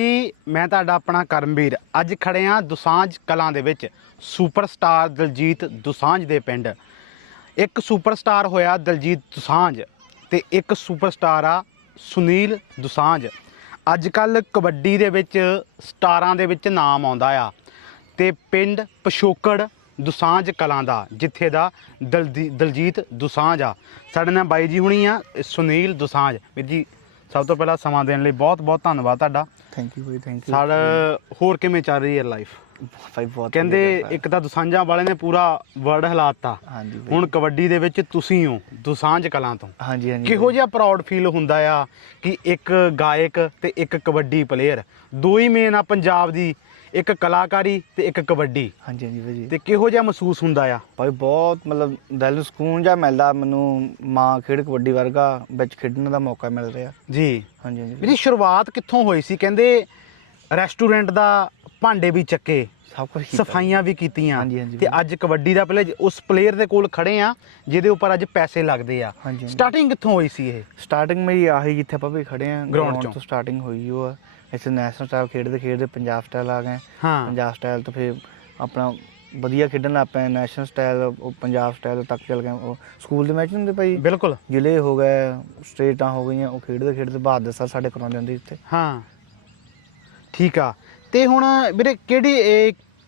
ਜੀ, ਮੈਂ ਤੁਹਾਡਾ ਆਪਣਾ ਕਰਮਵੀਰ। ਅੱਜ ਖੜੇ ਆ ਦੁਸਾਂਝ ਕਲਾਂ ਦੇ ਵਿੱਚ। ਸੁਪਰਸਟਾਰ ਦਲਜੀਤ ਦੁਸਾਂਝ ਦੇ ਪਿੰਡ। ਇੱਕ ਸੁਪਰਸਟਾਰ ਹੋਇਆ ਦਲਜੀਤ ਦੁਸਾਂਝ ਤੇ ਇੱਕ ਸੁਪਰਸਟਾਰ ਆ ਸੁਨੀਲ ਦੁਸਾਂਝ। ਅੱਜ ਕੱਲ ਕਬੱਡੀ ਦੇ ਵਿੱਚ ਸਟਾਰਾਂ ਦੇ ਵਿੱਚ ਨਾਮ ਆਉਂਦਾ ਆ ਤੇ ਪਿੰਡ ਪਸ਼ੋਕੜ ਦੁਸਾਂਝ ਕਲਾਂ ਦਾ, ਜਿੱਥੇ ਦਾ ਦਲਦੀ- ਦਲਜੀਤ ਦੁਸਾਂਝ ਆ। ਸਾਡੇ ਨਾਲ ਬਾਈ ਜੀ ਹੁਣੀ ਆ, ਸੁਨੀਲ ਦੁਸਾਂਝ। ਵੀਰ ਜੀ ਸਭ ਤੋਂ ਪਹਿਲਾਂ ਸਮਾਂ ਦੇਣ ਲਈ ਬਹੁਤ ਬਹੁਤ ਧੰਨਵਾਦ ਤੁਹਾਡਾ। ਥੈਂਕ ਯੂ ਭਾਈ ਥੈਂਕ ਯੂ ਸਾਡਾ ਹੋਰ ਕਿਵੇਂ ਚੱਲ ਰਹੀ ਹੈ ਲਾਈਫ ਭਾਈ ਬਹੁਤ ਕਹਿੰਦੇ ਇੱਕ ਤਾਂ ਦੁਸਾਂਝਾਂ ਵਾਲੇ ਨੇ ਪੂਰਾ ਵਰਡ ਹਿਲਾਤਾ। ਹਾਂਜੀ। ਹੁਣ ਕਬੱਡੀ ਦੇ ਵਿੱਚ ਤੁਸੀਂ ਹੋ ਦੁਸਾਂਝ ਕਲਾਂ ਤੋਂ। ਹਾਂਜੀ ਹਾਂਜੀ। ਕਿਹੋ ਜਿਹਾ ਪ੍ਰਾਊਡ ਫੀਲ ਹੁੰਦਾ ਆ ਕਿ ਇੱਕ ਗਾਇਕ ਤੇ ਇੱਕ ਕਬੱਡੀ ਪਲੇਅਰ ਦੋ ਹੀ ਮੇਨ ਆ ਪੰਜਾਬ ਦੀ। ਇੱਕ ਕਲਾਕਾਰੀ ਤੇ ਇੱਕ ਕਬੱਡੀ। ਹਾਂਜੀ ਹਾਂਜੀ ਭਾਜੀ। ਤੇ ਕਿਹੋ ਜਿਹਾ ਮਹਿਸੂਸ ਹੁੰਦਾ ਆ? ਭਾਈ ਬਹੁਤ ਮਤਲਬ ਦਿਲ ਨੂੰ ਸਕੂਨ ਜਿਹਾ ਮਿਲਦਾ ਮੈਨੂੰ ਮਾਂ ਖੇਡ ਕਬੱਡੀ ਵਰਗਾ ਵਿੱਚ ਖੇਡਣ ਦਾ ਮੌਕਾ ਮਿਲ ਰਿਹਾ। ਜੀ। ਹਾਂਜੀ ਹਾਂਜੀ। ਮੇਰੀ ਸ਼ੁਰੂਆਤ ਕਿੱਥੋਂ ਹੋਈ ਸੀ? ਕਹਿੰਦੇ ਰੈਸਟੋਰੈਂਟ ਦਾ ਭਾਂਡੇ ਵੀ ਚੱਕੇ ਸਭ ਕੁਝ ਕੀਤਾ। ਸਫਾਈਆਂ ਵੀ ਕੀਤੀਆਂ। ਹਾਂਜੀ, ਹਾਂਜੀ, ਤੇ ਅੱਜ ਕਬੱਡੀ ਦਾ ਪਲੇ ਉਸ ਪਲੇਅਰ ਦੇ ਕੋਲ ਖੜੇ ਆ ਜਿਹਦੇ ਉੱਪਰ ਅੱਜ ਪੈਸੇ ਲੱਗਦੇ ਆ। ਹਾਂਜੀ, ਹਾਂਜੀ। ਸਟਾਰਟਿੰਗ ਕਿੱਥੋਂ ਹੋਈ ਸੀ ਇਹ? ਸਟਾਰਟਿੰਗ ਮੇਰੀ ਆਹੀ ਜਿੱਥੇ ਆਪਾਂ ਵੀ ਖੜੇ ਆ Ground ਚੋਂ। ਤੋਂ ਸਟਾਰਟਿੰਗ ਹੋਈ ਉਹ ਆ। ਇੱਥੇ ਨੈਸ਼ਨਲ ਸਟਾਈਲ ਖੇਡਦੇ ਖੇਡਦੇ ਪੰਜਾਬ ਸਟਾਈਲ ਆ ਗਏ। ਹਾਂ। ਪੰਜਾਬ ਸਟਾਈਲ ਤੋਂ ਫਿਰ ਆਪਣਾ ਵਧੀਆ ਖੇਡਣ ਲੱਗ ਪਏ ਨੈਸ਼ਨਲ ਸਟਾਈਲ ਉਹ ਪੰਜਾਬ ਸਟਾਈਲ ਤੱਕ ਚੱਲ ਗਏ। ਉਹ ਸਕੂਲ ਦੇ ਮੈਚ ਹੁੰਦੇ ਭਾਈ? ਬਿਲਕੁਲ। ਜ਼ਿਲ੍ਹੇ ਹੋ ਗਏ ਸਟੇਟਾਂ ਹੋ ਗਈਆਂ ਉਹ ਖੇਡਦੇ ਖੇਡਦੇ ਬਹਾਦਰ ਸਰ ਸਾਡੇ ਕਰਾਉਂਦੇ ਹੁੰਦੇ ਇੱਥੇ। ਹਾਂ। ਠੀਕ ਆ। ਤੇ ਹੁਣ ਵੀਰੇ ਕਿਹੜੀ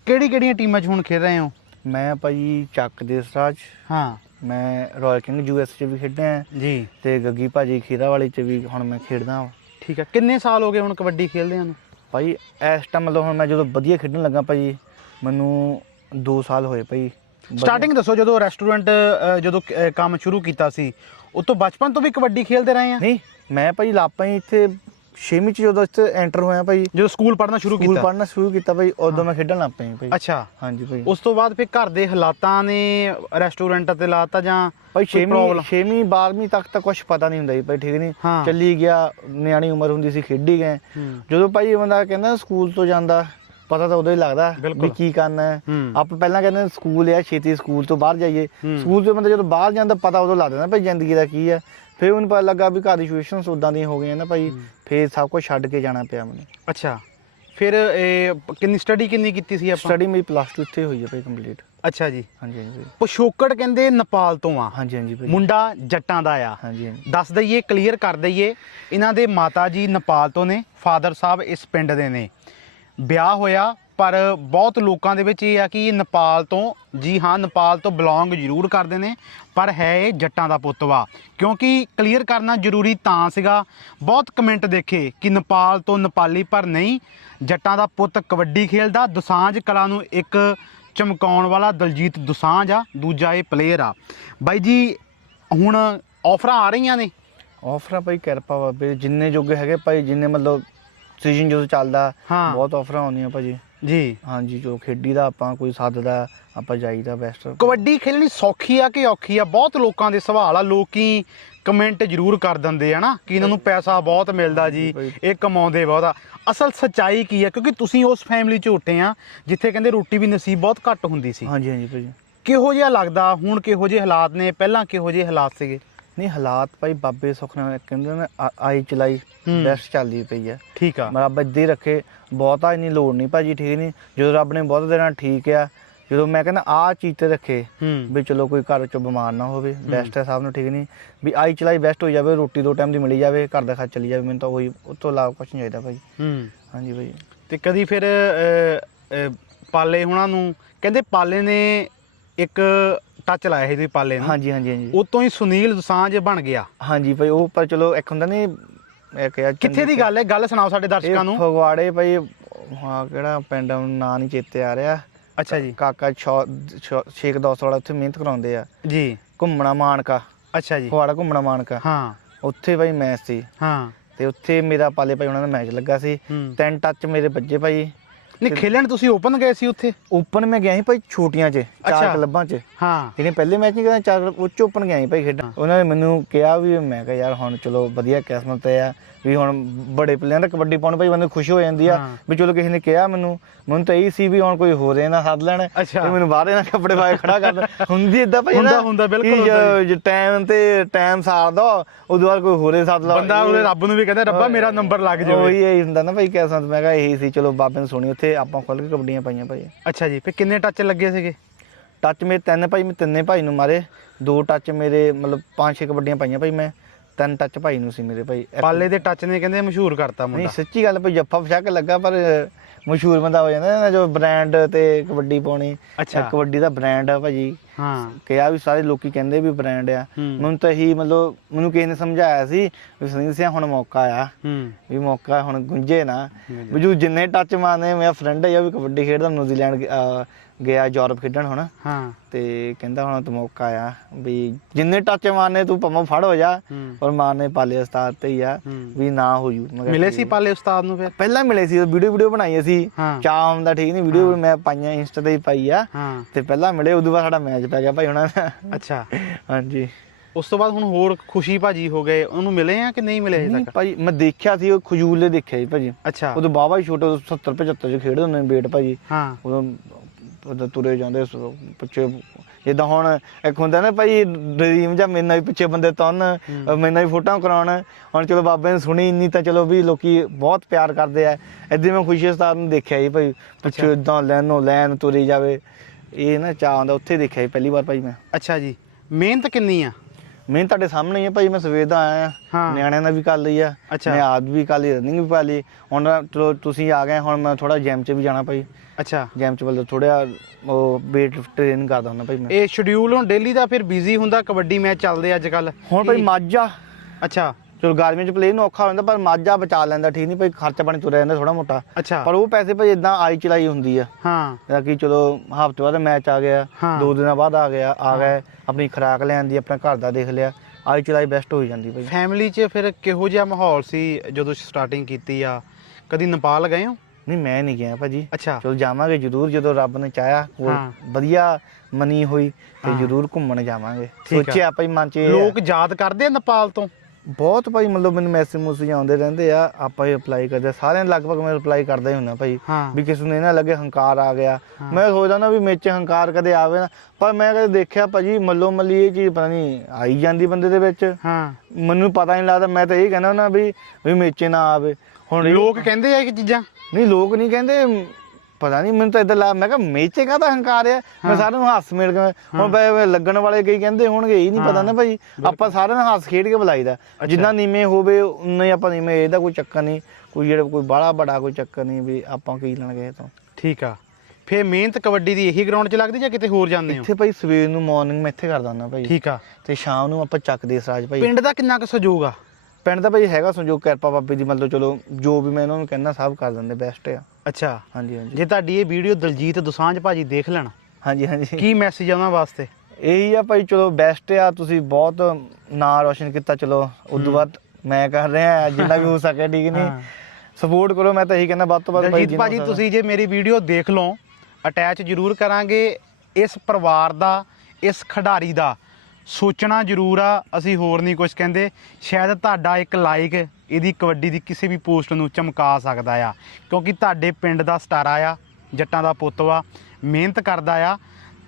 ਕਿਹੜੀ ਕਿਹੜੀਆਂ ਟੀਮਾਂ 'ਚ ਹੁਣ ਖੇਡ ਰਹੇ ਹੋ? ਮੈਂ ਭਾਈ ਚੱਕ ਦੇ ਸਰਾਜ। ਹਾਂ। ਮੈਂ ਰਾਇਲ ਕਿੰਗ ਯੂਐਸ ਚ ਵੀ ਖੇਡਿਆ। ਜੀ। ਤੇ ਗੱਗੀ ਭਾਜੀ ਖੀਰਾ ਵਾਲੀ ਚ ਵੀ ਹੁਣ ਮੈਂ ਖੇਡਦਾ ਹਾਂ ਠੀਕ ਆ। ਕਿੰਨੇ ਸਾਲ ਹੋ ਗਏ ਹੁਣ ਕਬੱਡੀ ਖੇਡਦਿਆਂ ਨੂੰ? ਭਾਈ ਇਸ ਟਾਈਮ ਮਤਲਬ ਹੁਣ ਮੈਂ ਜਦੋਂ ਵਧੀਆ ਖੇਡਣ ਲੱਗਾ ਭਾਈ ਮੈਨੂੰ 2 ਸਾਲ ਹੋਏ ਭਾਈ। ਸਟਾਰਟਿੰਗ ਦੱਸੋ ਜਦੋਂ ਰੈਸਟੋਰੈਂਟ ਜਦੋਂ ਕੰਮ ਸ਼ੁਰੂ ਕੀਤਾ ਸੀ ਤੋਂ ਬਚਪਨ ਤੋਂ ਵੀ ਕਬੱਡੀ ਖੇਡਦੇ ਰਹੇ ਆ? ਨਹੀਂ ਮੈਂ ਭਾਈ ਲਾਪਾਂ ਹੀ ਇੱਥੇ 6ਵੀਂ ਚ ਜਦੋਂ ਇੱਥੇ ਐਂਟਰ ਹੋਇਆ ਭਾਈ ਜਦੋਂ ਸਕੂਲ ਪੜ੍ਹਨਾ ਸ਼ੁਰੂ ਸਕੂਲ ਕੀਤਾ ਪੜ੍ਹਨਾ ਸ਼ੁਰੂ ਕੀਤਾ ਭਾਈ ਉਦੋਂ ਮੈਂ ਖੇਡਣ ਲੱਗ ਪਿਆ ਭਾਈ ਅੱਛਾ ਹਾਂਜੀ ਭਾਈ ਉਸ ਤੋਂ ਬਾਅਦ ਫਿਰ ਘਰ ਦੇ ਹਾਲਾਤਾਂ ਨੇ ਰੈਸਟੋਰੈਂਟ ਤੇ ਲਾਤਾ ਜਾਂ ਭਾਈ ਕੋਈ 6ਵੀਂ problem? 6ਵੀਂ 12ਵੀਂ ਤੱਕ ਤਾਂ ਕੁਝ ਪਤਾ ਨਹੀਂ ਹੁੰਦਾ ਜੀ ਭਾਈ ਠੀਕ ਨਹੀਂ। ਚੱਲੀ ਗਿਆ ਨਿਆਣੀ ਉਮਰ ਹੁੰਦੀ ਸੀ ਖੇਡੀ ਗਏ। ਜਦੋਂ ਭਾਈ ਬੰਦਾ ਕਹਿੰਦਾ ਸਕੂਲ ਤੋਂ ਜਾਂਦਾ ਪਤਾ ਤਾਂ ਉਦੋਂ ਹੀ ਲੱਗਦਾ। ਵੀ ਕੀ ਕਰਨਾ ਹੈ। ਆਪਾਂ ਪਹਿਲਾਂ ਕਹਿੰਦੇ ਸਕੂਲ ਆ ਛੇਤੀ ਸਕੂਲ ਤੋਂ ਬਾਹਰ ਜਾਈਏ। ਸਕੂਲ ਤੋਂ ਬੰਦਾ ਜਦੋਂ ਬਾਹਰ ਜਾਂਦਾ ਪਤਾ ਉਦੋਂ ਲੱਗ ਜਾਂਦਾ ਭਾਈ ਜ਼ਿੰਦਗੀ ਦਾ ਕੀ ਹੈ ਫਿਰ ਉਹਨੂੰ ਪਤਾ ਲੱਗਾ ਵੀ ਘਰ ਦੀ ਸਿਚੁਏਸ਼ਨਸ ਉਦਾਂ ਦੀਆਂ ਹੋ ਗਈਆਂ ਨਾ ਭਾਈ ਫਿਰ ਸਭ ਕੁਝ ਛੱਡ ਕੇ ਜਾਣਾ ਪਿਆ ਮੈਨੂੰ ਅੱਛਾ। ਫਿਰ ਇਹ ਪ- ਕਿੰਨੀ ਸਟੱਡੀ ਕਿੰਨੀ ਕੀਤੀ ਸੀ ਆਪਾਂ? ਸਟੱਡੀ ਮੇਰੀ ਪਲੱਸ 2 ਇੱਥੇ ਹੋਈ ਹੈ ਭਾਈ ਕੰਪਲੀਟ ਅੱਛਾ ਜੀ। ਹਾਂਜੀ ਹਾਂਜੀ। ਭਾਈ। ਪਸ਼ੋਕੜ ਕਹਿੰਦੇ ਨੇਪਾਲ ਤੋਂ ਆ। ਹਾਂਜੀ ਹਾਂਜੀ ਭਾਈ। ਮੁੰਡਾ ਜੱਟਾਂ ਦਾ ਆ। ਹਾਂਜੀ ਹਾਂਜੀ। ਦੱਸ ਦਈਏ ਕਲੀਅਰ ਕਰ ਦਈਏ ਇਹਨਾਂ ਦੇ ਮਾਤਾ ਜੀ ਨੇਪਾਲ ਤੋਂ ਨੇ ਫਾਦਰ ਸਾਹਿਬ ਇਸ ਪਿੰਡ ਦੇ ਨੇ। ਵਿਆਹ ਹੋਇਆ ਪਰ ਬਹੁਤ ਲੋਕਾਂ ਦੇ ਵਿੱਚ ਇਹ ਆ ਕਿ ਇਹ ਨੇਪਾਲ ਤੋਂ, ਜੀ ਹਾਂ, ਨੇਪਾਲ ਤੋਂ ਬਿਲੋਂਗ ਜ਼ਰੂਰ ਕਰਦੇ ਨੇ, ਪਰ ਹੈ ਇਹ ਜੱਟਾਂ ਦਾ ਪੁੱਤ ਵਾ। ਕਿਉਂਕਿ ਕਲੀਅਰ ਕਰਨਾ ਜ਼ਰੂਰੀ ਤਾਂ ਸੀਗਾ, ਬਹੁਤ ਕਮੈਂਟ ਦੇਖੇ ਕਿ ਨੇਪਾਲ ਤੋਂ ਨੇਪਾਲੀ, ਪਰ ਨਹੀਂ, ਜੱਟਾਂ ਦਾ ਪੁੱਤ ਕਬੱਡੀ ਖੇਲਦਾ, ਦੁਸਾਂਝ ਕਲਾ ਨੂੰ ਇੱਕ ਚਮਕਾਉਣ ਵਾਲਾ ਦਲਜੀਤ ਦੁਸਾਂਝ ਆ, ਦੂਜਾ ਇਹ ਪਲੇਅਰ ਆ। ਬਾਈ ਜੀ, ਹੁਣ ਆਫਰਾਂ ਆ ਰਹੀਆਂ ਨੇ? ਆਫਰਾਂ ਭਾਈ ਕਿਰਪਾ ਬਾਬੇ, ਜਿੰਨੇ ਜੋਗੇ ਹੈਗੇ ਭਾਈ, ਜਿੰਨੇ ਮਤਲਬ ਸੀਜ਼ਨ ਜਦੋਂ ਚੱਲਦਾ ਹਾਂ। ਬਹੁਤ ਆਫਰਾਂ ਆਉਂਦੀਆਂ ਭਾਜੀ ਜੀ। ਹਾਂਜੀ ਜੋ ਖੇਡੀ ਦਾ ਆਪਾਂ ਕੋਈ ਸੱਦਦਾ ਆਪਾਂ ਜਾਈਦਾ ਬੈਸਟ ਕਬੱਡੀ ਖੇਲਣੀ ਸੌਖੀ ਆ ਕਿ ਔਖੀ ਆ? ਬਹੁਤ ਲੋਕਾਂ ਦੇ ਸਵਾਲ ਆ ਲੋਕੀ ਕਮੈਂਟ ਜ਼ਰੂਰ ਕਰ ਦਿੰਦੇ ਆ ਨਾ ਕਿ ਇਹਨਾਂ ਨੂੰ ਪੈਸਾ ਬਹੁਤ ਮਿਲਦਾ ਜੀ ਇਹ ਕਮਾਉਂਦੇ ਬਹੁਤ ਆ। ਅਸਲ ਸੱਚਾਈ ਕੀ ਆ? ਕਿਉਂਕਿ ਤੁਸੀਂ ਉਸ ਫੈਮਿਲੀ ਚ ਉੱਠੇ ਆ ਜਿੱਥੇ ਕਹਿੰਦੇ ਰੋਟੀ ਵੀ ਨਸੀਬ ਬਹੁਤ ਘੱਟ ਹੁੰਦੀ ਸੀ। ਹਾਂਜੀ ਹਾਂਜੀ ਭਾਜੀ ਕਿਹੋ ਜਿਹਾ ਲੱਗਦਾ? ਹੁਣ ਕਿਹੋ ਜਿਹੇ ਹਾਲਾਤ ਨੇ? ਪਹਿਲਾਂ ਕਿਹੋ ਜਿਹੇ ਹਾਲਾਤ ਸੀਗੇ? ਨਹੀਂ ਹਾਲਾਤ ਭਾਈ ਬਾਬੇ ਸੁਖਨਾ ਕਹਿੰਦੇ ਨੇ ਆਈ ਚਲਾਈ। ਬੈਸਟ ਚੱਲਦੀ ਪਈ ਹੈ ਠੀਕ ਆ। ਰੱਬ ਇੱਦਾਂ ਰੱਖੇ ਬਹੁਤਾ ਇੰਨੀ ਲੋੜ ਨਹੀਂ ਭਾਜੀ ਠੀਕ ਨਹੀਂ? ਜਦੋਂ ਰੱਬ ਨੇ ਬਹੁਤ ਦੇਣਾ ਠੀਕ ਆ। ਜਦੋਂ ਮੈਂ ਕਹਿੰਦਾ ਆ ਚੀਜ਼ ਤੇ ਰੱਖੇ ਵੀ ਚਲੋ ਕੋਈ ਘਰ ਚੋਂ ਬਿਮਾਰ ਨਾ ਹੋਵੇ ਬੈਸਟ ਹੈ ਸਭ ਨੂੰ ਠੀਕ ਨਹੀਂ? ਵੀ ਆਈ ਚਲਾਈ ਬੈਸਟ ਹੋ ਜਾਵੇ ਰੋਟੀ ਦੋ ਟਾਈਮ ਦੀ ਮਿਲੀ ਜਾਵੇ ਘਰ ਦਾ ਖਰਚ ਚੱਲੀ ਜਾਵੇ ਮੈਨੂੰ ਤਾਂ ਉਹੀ ਉਸ ਤੋਂ ਇਲਾਵਾ ਕੁਝ ਨਹੀਂ ਚਾਹੀਦਾ ਭਾਈ ਹੂੰ। ਹਾਂਜੀ ਭਾਈ ਤੇ ਕਦੀ ਫਿਰ ਪਾਲੇ ਹੁਣਾਂ ਨੂੰ ਕਹਿੰਦੇ ਪਾਲੇ ਨੇ ਇੱਕ ਟੱਚ ਲਾਇਆ ਸੀ ਤੁਸੀਂ ਪਾਲੇ ਨੂੰ। ਹਾਂਜੀ ਹਾਂਜੀ ਹਾਂਜੀ। ਉਤੋਂ ਹੀ ਸੁਨੀਲ ਦੁਸਾਂਝ ਬਣ ਗਿਆ। ਹਾਂਜੀ ਭਾਈ ਉਹ ਪਰ ਚਲੋ ਇੱਕ ਹੁੰਦਾ ਨਹੀਂ ਇੱਕ ਯਾਰ ਕਿੱਥੇ ਦੀ ਗੱਲ। ਹੈ? ਗੱਲ ਸੁਣਾਓ ਸਾਡੇ ਦਰਸ਼ਕਾਂ ਨੂੰ। ਫਗਵਾੜੇ ਭਾਈ ਹਾਂ ਕਿਹੜਾ ਪਿੰਡ ਨੂੰ ਨਹੀਂ ਚੇਤੇ ਆ ਰਿਹਾ। ਅੱਛਾ ਜੀ। ਕਾਕਾ ਛੋ- ਛੇਕ ਦੌਸ ਵਾਲਾ ਉੱਥੇ ਮਿਹਨਤ ਕਰਾਉਂਦੇ ਆ। ਜੀ। ਘੁੰਮਣਾ ਮਾਨਕਾ। ਅੱਛਾ ਜੀ। ਫਗਵਾੜਾ ਘੁੰਮਣਾ ਮਾਨਕਾ। ਹਾਂ। ਉੱਥੇ ਭਾਈ ਮੈਚ ਸੀ। ਹਾਂ। ਤੇ ਉੱਥੇ ਮੇਰਾ ਪਾਲੇ ਭਾਈ ਉਹਨਾਂ ਦਾ ਮੈਚ ਲੱਗਾ ਸੀ। ਤਿੰਨ ਟੱਚ ਮੇਰੇ ਵੱਜੇ ਭਾਈ। ਨਹੀਂ ਖੇਲਣ ਤੁਸੀਂ ਓਪਨ ਗਏ ਸੀ ਉੱਥੇ? ਓਪਨ ਮੈਂ ਗਿਆ ਸੀ ਭਾਈ ਛੋਟੀਆਂ 'ਚ ਚਾਰ। ਕਲੱਬਾਂ 'ਚ। ਹਾਂ। ਇਹਨੇ ਪਹਿਲੇ ਮੈਚ ਨਹੀਂ ਕਰਦਾ ਚਾਰ ਉਹ 'ਚ ਓਪਨ ਗਿਆ ਸੀ ਭਾਈ ਖੇਡਣ। ਉਹਨਾਂ ਨੇ ਮੈਨੂੰ ਕਿਹਾ ਵੀ ਮੈਂ ਕਿਹਾ ਯਾਰ ਹੁਣ ਚਲੋ ਵਧੀਆ ਕਿਸਮਤ ਹੈ ਆ। ਵੀ ਹੁਣ ਬੜੇ ਪਲੇਅਰਾਂ ਦਾ ਕਬੱਡੀ ਪਾਉਣ ਭਾਈ ਬੰਦੇ ਖੁਸ਼ ਹੋ ਜਾਂਦੀ ਆ। ਵੀ ਚਲੋ ਕਿਸੇ ਨੇ ਕਿਹਾ ਮੈਨੂੰ ਮੈਨੂੰ ਤਾਂ ਇਹ ਸੀ ਵੀ ਹੁਣ ਕੋਈ ਹੋਰ ਇਹ ਨਾ ਸੱਦ ਲੈਣ। ਤੇ ਮੈਨੂੰ ਬਾਹਰੇ ਨਾ ਕੱਪੜੇ ਪਾ ਕੇ ਖੜਾ ਕਰ। ਹੁੰਦੀ ਇਦਾਂ ਭਾਈ ਹੁੰਦਾ- ਹੁੰਦਾ, ਬਿਲਕੁਲ ਜ- ਟਾਈਮ ਤੇ ਟਾਈਮ ਸਾਰ ਦੋ ਉਦੋਂ ਬਾਅਦ ਕੋਈ ਹੋਰੇ ਸੱਦ ਲਾ ਬੰਦਾ ਉਹਦੇ ਰੱਬ ਨੂੰ ਵੀ ਕਹਿੰਦਾ ਰੱਬਾ ਮੇਰਾ ਨੰਬਰ ਲੱਗ ਜਾਵੇ। ਉਹੀ ਇਹੀ ਹੁੰਦਾ ਨਾ ਭਾਈ ਕਿਆ ਮੈਂ ਕਿਹਾ ਇਹੀ ਸੀ ਚਲੋ ਬਾਬੇ ਨੂੰ ਸੁਣੀ ਉੱਥੇ ਆਪਾਂ ਖੁੱਲ ਕੇ ਕਬੱਡੀਆਂ ਪਾਈਆਂ ਭਾਈ। ਅੱਛਾ ਜੀ ਫਿਰ ਕਿੰਨੇ ਟੱਚ ਲੱਗੇ ਸੀਗੇ? ਟੱਚ ਮੇਰੇ ਤਿੰਨ ਭਾਈ ਮੈਂ ਤਿੰਨੇ ਭਾਈ ਨੂੰ ਮਾਰੇ। ਦੋ ਟੱਚ ਮੇਰੇ ਮਤਲਬ ਪੰਜ ਛੇ ਕਬੱਡੀਆਂ ਪਾਈਆਂ ਭਾਈ ਮੈਂ। ਤਿੰਨ ਟੱਚ ਭਾਈ ਨੂੰ ਸੀ ਮੇਰੇ ਭਾਈ। ਪਾਲੇ ਦੇ ਟੱਚ ਨੇ ਕਹਿੰਦੇ ਮਸ਼ਹੂਰ ਕਰਤਾ ਨਹੀਂ ਮੁੰਡਾ ਸੱਚੀ ਗੱਲ ਭਾਈ ਜੱਫਾ ਫਸ਼ਕ ਲੱਗਾ ਪਰ ਮਸ਼ਹੂਰ ਬੰਦਾ ਹੋ ਜਾਂਦਾ ਨਾ ਜੋ ਬ੍ਰਾਂਡ ਤੇ ਕਬੱਡੀ ਪਾਉਣੀ। ਅੱਛਾ। ਕਬੱਡੀ ਦਾ ਬ੍ਰਾਂਡ ਆ ਭਾਜੀ ਹਾਂ। ਕਿਹਾ ਵੀ ਸਾਰੇ ਲੋਕੀ ਕਹਿੰਦੇ ਵੀ ਬ੍ਰਾਂਡ ਆ। ਹੂੰ। ਮੈਨੂੰ ਤਾਂ ਇਹੀ ਮਤਲਬ ਮੈਨੂੰ ਕਿਸੇ ਨੇ ਸਮਝਾਇਆ ਸੀ ਵੀ ਸੁਨੀਲ ਸਿੰਘ ਹੁਣ ਮੌਕਾ ਆ। ਹੂੰ। ਵੀ ਮੌਕਾ ਹੁਣ ਗੁੰਝੇ ਨਾ। ਵੀ ਜੋ ਜਿੰਨੇ ਟੱਚ ਮਾਰਨੇ ਮੇਰਾ ਫਰੈਂਡ ਹੈ ਉਹ ਵੀ ਕਬੱਡੀ ਖੇਡਦਾ ਨਿਊਜ਼ੀਲੈਂਡ ਅਹ ਗਿਆ ਯੂਰਪ ਖੇਡਣ ਹੁਣ। ਹਾਂ। ਤੇ ਕਹਿੰਦਾ ਹੁਣ ਤਾਂ ਮੌਕਾ ਆ ਵੀ ਜਿੰਨੇ ਟੱਚ ਮਾਰਨੇ ਤੂੰ ਭਾਵੇਂ ਫੜ ਹੋ ਜਾ ਪਰ ਮਾਰਨੇ ਪਾਲੇ ਉਸਤਾਦ ਤੇ ਹੀ ਆ। ਵੀ ਨਾ ਹੋ ਜੂ। ਮਿਲੇ ਸੀ। ਪਾਲੇ ਉਸਤਾਦ ਨੂੰ ਫਿਰ? ਪਹਿਲਾਂ ਮਿਲੇ ਸੀ ਵੀਡੀਓ ਵੀਡੀਓ ਬਣਾਈ ਅਸੀਂ। ਚਾਹ ਆਉਂਦਾ ਠੀਕ ਨਹੀਂ ਵੀਡੀਓ ਮੈਂ ਪਾਈਆਂ ਇੰਸਟਾ ਤੇ ਹੀ ਪਾਈ ਆ। ਤੇ ਪਹਿਲਾਂ ਮਿਲੇ ਉਦੋਂ ਬਾਅਦ ਸਾਡਾ ਮੈਚ ਪੈ ਗਿਆ ਭਾਈ ਉਹਨਾਂ ਦਾ। ਅੱਛਾ। ਹਾਂਜੀ। ਉਸ ਤੋਂ ਬਾਅਦ ਹੁਣ ਹੋਰ ਖੁਸ਼ੀ ਭਾਜੀ ਹੋ ਗਏ ਉਹਨੂੰ ਮਿਲੇ ਆ ਕਿ ਨਹੀਂ ਮਿਲੇ ਨਹੀਂ ਤੱਕ? ਭਾਈ ਮੈਂ ਦੇਖਿਆ ਸੀ ਉਹ ਖਜੂਲੇ ਦੇਖਿਆ ਸੀ ਭਾਜੀ। ਅੱਛਾ। ਉਦੋਂ ਬਾਬਾ ਹੀ ਛੋਟੇ ਉਦੋਂ 70 75 ਚ ਖੇਡਦੇ ਹੁੰਦੇ ਨੇ ਬੇਟ ਭਾਜੀ। ਹਾਂ। ਉਦੋਂ ਉਦੋਂ ਤੁਰੇ ਜਾਂਦੇ ਸ- ਪਿੱਛੇ ਜਿੱਦਾਂ ਹੁਣ ਇੱਕ ਹੁੰਦਾ ਨਾ ਭਾਈ ਡ੍ਰੀਮ ਜਾਂ ਮੇਰੇ ਨਾਲ ਵੀ ਪਿੱਛੇ ਬੰਦੇ ਤਨ ਮੇਰੇ ਨਾਲ ਵੀ ਫੋਟੋਆਂ ਕਰਾਉਣ। ਹੁਣ ਚਲੋ ਬਾਬੇ ਨੇ ਸੁਣੀ ਇੰਨੀ ਤਾਂ ਚਲੋ ਵੀ ਲੋਕੀ ਬਹੁਤ ਪਿਆਰ ਕਰਦੇ ਆ। ਏਦਾਂ ਮੈਂ ਖੁਸ਼ੀ ਉਸਤਾਦ ਨੂੰ ਦੇਖਿਆ ਜੀ ਭਾਈ ਪਿੱਛੇ ਇਦਾਂ ਲੈਨੋ ਲੈਨ ਤੁਰੀ ਜਾਵੇ। ਇਹ ਨਾ ਚਾਹ ਆਉਂਦਾ ਉੱਥੇ ਦੇਖਿਆ ਜੀ ਪਹਿਲੀ ਵਾਰ ਭਾਈ ਮੈਂ। ਅੱਛਾ ਜੀ। ਮਿਹਨਤ ਕਿੰਨੀ ਆ? ਮੈਂ ਤੁਹਾਡੇ ਸਾਹਮਣੇ ਹੀ ਆ ਭਾਈ ਮੈਂ ਸਵੇਰ ਦਾ ਆਇਆ ਹਾਂ। ਨਿਆਣਿਆਂ ਨਾਲ ਵੀ ਕਰ ਲਈ ਆ। ਅੱਛਾ। ਮੈਂ ਆਪ ਵੀ ਕਰ ਲਈ ਰਨਿੰਗ ਵੀ ਪਾ ਲਈ। ਹੁਣ ਚਲੋ ਤੁਸੀਂ ਆ ਗਏ ਹੁਣ ਮੈਂ ਥੋੜਾ ਜਿਮ 'ਚ ਵੀ ਜਾਣਾ ਭਾਈ। ਅੱਛਾ। ਜਿਮ 'ਚ ਵੱਲ ਥੋੜਾ ਉਹ weight ਟ੍ਰੇਨ ਕਰਦਾ ਹੁੰਦਾ ਭਾਈ ਮੈਂ। ਇਹ ਸ਼ਡਿਊਲ ਹੁਣ ਡੇਲੀ ਦਾ ਫਿਰ ਬਿਜ਼ੀ ਹੁੰਦਾ ਕਬੱਡੀ ਮੈਚ ਚੱਲਦੇ ਅੱਜ ਕੱਲ ਹੁਣ ਭਾਈ ਮਾਝਾ ਅੱਛਾ। ਚਲੋ ਗਰਮੀਆਂ 'ਚ ਪਲੇਨ ਔਖਾ ਹੋ ਜਾਂਦਾ ਪਰ ਮਾਝਾ ਬਚਾ ਲੈਂਦਾ ਠੀਕ ਨਹੀਂ ਭਾਈ ਖਰਚਾ ਪਾਣੀ ਤੁਰਿਆ ਜਾਂਦਾ ਥੋੜਾ ਮੋਟਾ। ਅੱਛਾ। ਪਰ ਉਹ ਪੈਸੇ ਭਾਈ ਇਦਾਂ ਆਈ ਚਲਾਈ ਹੁੰਦੀ ਆ। ਹਾਂ। ਜਿਹੜਾ ਕਿ ਚਲੋ ਹਫ਼ਤੇ ਬਾਅਦ ਮੈਚ ਆ ਗਿਆ ਹਾਂ। ਦੋ ਦਿਨਾਂ ਬਾਅਦ ਆ ਗਿਆ ਆ ਗਏ ਆਪਣੀ ਖੁਰਾਕ ਲੈਣ ਦੀ ਆਪਣਾ ਘਰ ਦਾ ਦੇਖ ਲਿਆ ਆਈ ਚਲਾਈ ਬੈਸਟ ਹੋ ਜਾਂਦੀ ਭਾਈ। ਫੈਮਿਲੀ 'ਚ ਫਿਰ ਕਿਹੋ ਜਿਹਾ ਮਾਹੌਲ ਸੀ ਜਦੋਂ ਸਟਾਰਟਿੰਗ ਕੀਤੀ ਆ? ਕਦੀ ਨੇਪਾਲ ਗਏ ਹੋ? ਨਹੀਂ ਮੈਂ ਨਹੀਂ ਗਿਆ ਭਾਜੀ। ਅੱਛਾ। ਚਲੋ ਜਾਵਾਂਗੇ ਜ਼ਰੂਰ ਜਦੋਂ ਰੱਬ ਨੇ ਚਾਹਿਆ ਕੋਈ ਹਾਂ। ਵਧੀਆ ਮਨੀ ਹੋਈ ਤੇ ਹਾਂ। ਜ਼ਰੂਰ ਘੁੰਮਣ ਜਾਵਾਂਗੇ। ਠੀਕ ਆ। ਸੋਚਿਆ ਭਾਈ ਮਨ ਚ ਇਹ ਲੋਕ। ਯਾਦ ਕਰਦੇ ਆ ਨੇਪਾਲ ਤੋਂ? ਬਹੁਤ ਭਾਈ ਮਤਲਬ ਮੈਨੂੰ ਮੈਸੇਜ ਮੂਸੇਜ ਆਉਂਦੇ ਰਹਿੰਦੇ ਆ ਆਪਾਂ ਹੀ ਅਪਲਾਈ ਕਰਦੇ ਆ। ਸਾਰਿਆਂ ਨੂੰ ਲਗਭਗ ਮੈਂ ਰਿਪਲਾਈ ਕਰਦਾ ਹੀ ਹੁੰਦਾ ਭਾਈ ਹਾਂ। ਵੀ ਕਿਸੇ ਨੂੰ ਇਹ ਨਾ ਲੱਗੇ ਹੰਕਾਰ ਆ ਗਿਆ। ਮੈਂ ਸੋਚਦਾ ਨਾ ਵੀ ਮੇਰੇ ਚ ਹੰਕਾਰ ਕਦੇ ਆਵੇ ਨਾ ਪਰ ਮੈਂ ਕਦੇ ਦੇਖਿਆ ਭਾਜੀ ਮੱਲੋ ਮੱਲੀ ਇਹ ਚੀਜ਼ ਪਤਾ ਨਹੀਂ ਆਈ ਜਾਂਦੀ ਬੰਦੇ ਦੇ ਵਿੱਚ। ਹਾਂ। ਮੈਨੂੰ ਪਤਾ ਨਹੀਂ ਲੱਗਦਾ ਮੈਂ ਤਾਂ ਇਹ ਕਹਿੰਦਾ ਨਾ ਵੀ ਵੀ ਮੇਚੇ ਨਾ ਆਵੇ। ਹੁਣ ਲੋਕ ਕਹਿੰਦੇ ਆ ਇਹ ਚੀਜ਼ਾਂ। ਨਹੀਂ ਲੋਕ ਨਹੀਂ ਕਹਿੰਦੇ ਪਤਾ ਨਹੀਂ ਮੈਨੂੰ ਤਾਂ ਇਦਾਂ ਲੱਗ ਮੈਂ ਕਿਹਾ ਮੇਚੇ ਕਾਹਦਾ ਹੰਕਾਰ ਆ? ਮੈਂ ਸਾਰਿਆਂ ਨੂੰ ਹੱਸ ਮੇਲ ਕੇ ਹੁਣ ਬਈ ਲੱਗਣ ਵਾਲੇ ਕਈ ਕਹਿੰਦੇ ਹੋਣਗੇ ਇਹ ਨਹੀਂ ਪਤਾ ਨਾ ਭਾਈ ਆਪਾਂ ਸਾਰਿਆਂ ਨੂੰ ਹੱਸ ਖੇਡ ਕੇ ਬੁਲਾਈਦਾ। ਜਿੰਨਾ ਨੀਵੇਂ ਹੋਵੇ ਉਨਾ ਹੀ ਆਪਾਂ ਨੀਵੇਂ ਇਹਦਾ ਕੋਈ ਚੱਕਰ ਨਹੀਂ ਕੋਈ ਜਿਹੜਾ ਕੋਈ ਬਾਹਲਾ ਬੜਾ ਕੋਈ ਚੱਕਰ ਨਹੀਂ ਵੀ ਆਪਾਂ ਕੀ ਲੈਣ ਗਏ ਤੋਂ। ਠੀਕ ਆ। ਫਿਰ ਮਿਹਨਤ ਕਬੱਡੀ ਦੀ ਇਹੀ ਗਰਾਊਂਡ 'ਚ ਲੱਗਦੀ ਜਾਂ ਕਿਤੇ ਹੋਰ ਜਾਂਦੇ ਹੋ? ਇੱਥੇ ਭਾਈ ਸਵੇਰ ਨੂੰ ਮਾਰਨਿੰਗ ਮੈਂ ਇੱਥੇ ਕਰਦਾ ਹੁੰਦਾ ਭਾਈ ਠੀਕ ਆ। ਤੇ ਸ਼ਾਮ ਨੂੰ ਆਪਾਂ ਚੱਕਦੇ ਸਰਾਜ ਭਾਈ। ਪਿੰਡ ਦਾ ਕਿੰਨਾ ਕੁ ਸਹਿਯੋਗ ਆ? ਪਿੰਡ ਦਾ ਭਾਈ ਹੈਗਾ ਸੰਜੋਗ ਕਿਰਪਾ ਬਾਬੇ ਦੀ ਮਤਲਬ ਚਲੋ ਜੋ ਵੀ ਮੈਂ ਇਹਨਾਂ ਨੂੰ ਕਹਿੰਦਾ ਸਭ ਕਰ ਦਿੰਦੇ ਬੈਸਟ ਆ। ਅੱਛਾ। ਹਾਂਜੀ ਹਾਂਜੀ। ਜੇ ਤੁਹਾਡੀ ਇਹ ਵੀਡੀਓ ਦਲਜੀਤ ਦੋਸਾਂਝ ਭਾਜੀ ਦੇਖ ਲੈਣ ਹਾਂਜੀ ਹਾਂਜੀ। ਕੀ ਮੈਸੇਜ ਆ ਉਹਨਾਂ ਵਾਸਤੇ? ਇਹੀ ਆ ਭਾਈ ਚਲੋ ਬੈਸਟ ਆ ਤੁਸੀਂ ਬਹੁਤ ਨਾਂ ਰੋਸ਼ਨ ਕੀਤਾ ਚਲੋ ਉਦੋਂ ਬਾਅਦ ਮੈਂ ਕਰ ਰਿਹਾ ਜਿੰਨਾ ਵੀ ਹੋ ਸਕੇ ਠੀਕ ਨਹੀਂ। ਸਪੋਰਟ ਕਰੋ ਮੈਂ ਤਾਂ ਇਹੀ ਕਹਿੰਦਾ ਵੱਧ ਤੋਂ ਵੱਧ ਦਲਜੀਤ ਜਿੰਨਾ ਭਾਜੀ। ਤੁਸੀਂ ਜੇ ਮੇਰੀ ਵੀਡੀਓ ਦੇਖ ਲਓ ਅਟੈਚ ਜ਼ਰੂਰ ਕਰਾਂਗੇ ਇਸ ਪਰਿਵਾਰ ਦਾ ਇਸ ਖਿਡਾਰੀ ਦਾ। ਸੋਚਣਾ ਜ਼ਰੂਰ ਆ, ਅਸੀਂ ਹੋਰ ਨਹੀਂ ਕੁਝ ਕਹਿੰਦੇ। ਸ਼ਾਇਦ ਤੁਹਾਡਾ ਇੱਕ ਲਾਈਕ ਇਹਦੀ ਕਬੱਡੀ ਦੀ ਕਿਸੇ ਵੀ ਪੋਸਟ ਨੂੰ ਚਮਕਾ ਸਕਦਾ ਆ। ਕਿਉਂਕਿ ਤੁਹਾਡੇ ਪਿੰਡ ਦਾ ਸਟਾਰਾ ਆ, ਜੱਟਾਂ ਦਾ ਪੁੱਤ ਵਾ, ਮਿਹਨਤ ਕਰਦਾ ਆ